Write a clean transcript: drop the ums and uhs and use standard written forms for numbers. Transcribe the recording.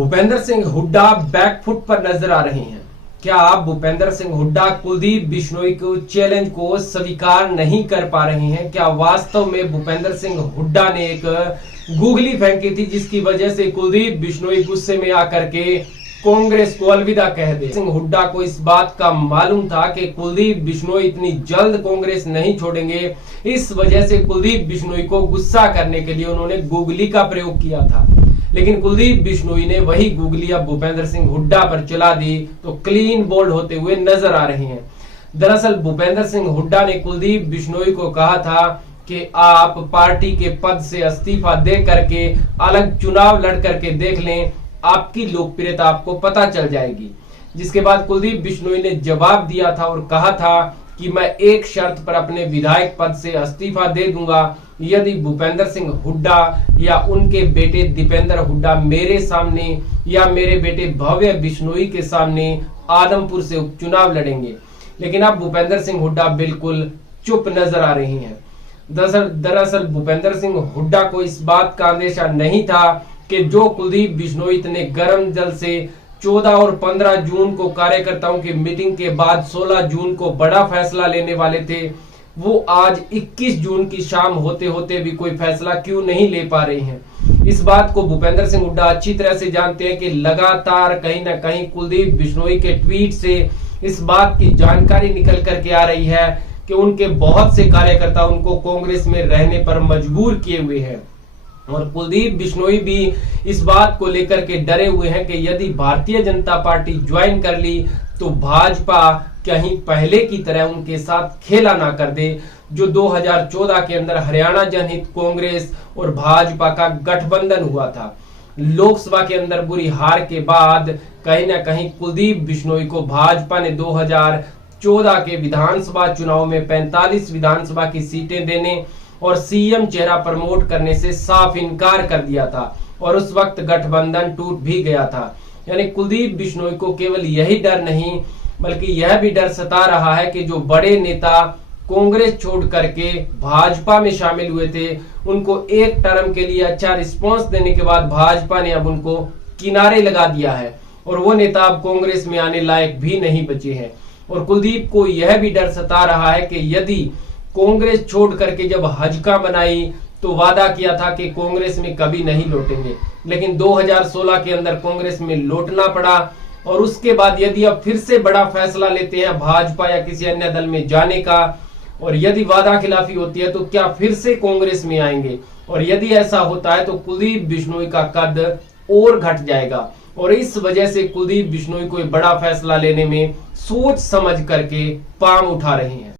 Bhupendra Singh Hooda back foot पर नजर आ रहे हैं। क्या आप भूपेंद्र सिंह हुड्डा कुलदीप बिश्नोई को चैलेंज को स्वीकार नहीं कर पा रहे हैं? क्या वास्तव में भूपेंद्र सिंह हुड्डा ने एक गूगली फेंकी थी जिसकी वजह से कुलदीप बिश्नोई गुस्से में आकर के कांग्रेस को अलविदा कह दे? सिंह हुड्डा को इस बात का मालूम था कि कुलदीप बिश्नोई इतनी जल्द कांग्रेस नहीं छोड़ेंगे। इस वजह से कुलदीप बिश्नोई को गुस्सा करने के लिए उन्होंने गूगली का प्रयोग किया था, लेकिन कुलदीप बिश्नोई ने वही गूगली अब भूपेंद्र सिंह हुड्डा पर चला दी तो क्लीन बोल्ड होते हुए नजर आ रहे हैं। दरअसल भूपेंद्र सिंह हुड्डा ने कुलदीप बिश्नोई को कहा था कि आप पार्टी के पद से इस्तीफा दे करके अलग चुनाव लड़ करके देख लें, आपकी लोकप्रियता आपको पता चल जाएगी। जिसके बाद कुलदीप बिश्नोई ने जवाब दिया था और कहा था कि मैं एक शर्त पर अपने विधायक पद से इस्तीफा दे दूंगा, यदि भूपेंद्र सिंह हुड्डा या उनके बेटे दीपेंद्र हुड्डा मेरे सामने या मेरे बेटे भव्य बिश्नोई के सामने आदमपुर से उपचुनाव लड़ेंगे। लेकिन अब भूपेंद्र सिंह हुड्डा बिल्कुल चुप नजर आ रहे हैं। दरअसल भूपेंद्र सिंह हुड्डा को इस बात का अंदेशा नहीं था कि जो कुलदीप बिश्नोई इतने गर्म जल से 14 और 15 जून को कार्यकर्ताओं की मीटिंग के बाद 16 जून को बड़ा फैसला लेने वाले थे, वो आज 21 जून की शाम होते होते भी कोई फैसला क्यों नहीं ले पा रहे हैं। इस बात को भूपेंद्र सिंह हुड्डा अच्छी तरह से जानते हैं कि लगातार कहीं ना कहीं कुलदीप बिश्नोई के ट्वीट से इस बात की जानकारी निकल करके आ रही है कि उनके बहुत से कार्यकर्ता उनको कांग्रेस में रहने पर मजबूर किए हुए हैं और कुलदीप बिश्नोई भी इस बात को लेकर के डरे हुए हैं कि यदि भारतीय जनता पार्टी ज्वाइन कर ली तो भाजपा कहीं पहले की तरह उनके साथ खेला ना कर दे, जो 2014 के अंदर हरियाणा जनहित कांग्रेस और भाजपा का गठबंधन हुआ था। लोकसभा के अंदर बुरी हार के बाद कहीं ना कहीं कुलदीप बिश्नोई को भाजपा ने 2014 के विधानसभा चुनाव में 45 विधानसभा की सीटें देने और सीएम चेहरा प्रमोट करने से साफ इनकार कर दिया था और उस वक्त गठबंधन टूट भी गया था। यानी कुलदीप बिश्नोई को केवल यही डर नहीं बल्कि यह भी डर सता रहा है कि जो बड़े नेता कांग्रेस छोड़ करके भाजपा में शामिल हुए थे, उनको एक टर्म के लिए अच्छा रिस्पांस देने के बाद भाजपा ने अब उनको किनारे लगा दिया है और वो नेता अब कांग्रेस में आने लायक भी नहीं बचे हैं। और कुलदीप को यह भी डर सता रहा है कि यदि कांग्रेस छोड़ करके जब हजका बनाई तो वादा किया था कि कांग्रेस में कभी नहीं लौटेंगे, लेकिन 2016 के अंदर कांग्रेस में लौटना पड़ा और उसके बाद यदि अब फिर से बड़ा फैसला लेते हैं भाजपा या किसी अन्य दल में जाने का और यदि वादा खिलाफी होती है तो क्या फिर से कांग्रेस में आएंगे? और यदि ऐसा होता है तो कुलदीप बिश्नोई का कद और घट जाएगा और इस वजह से कुलदीप बिश्नोई कोई बड़ा फैसला लेने में सोच समझ करके पांव उठा रहे हैं।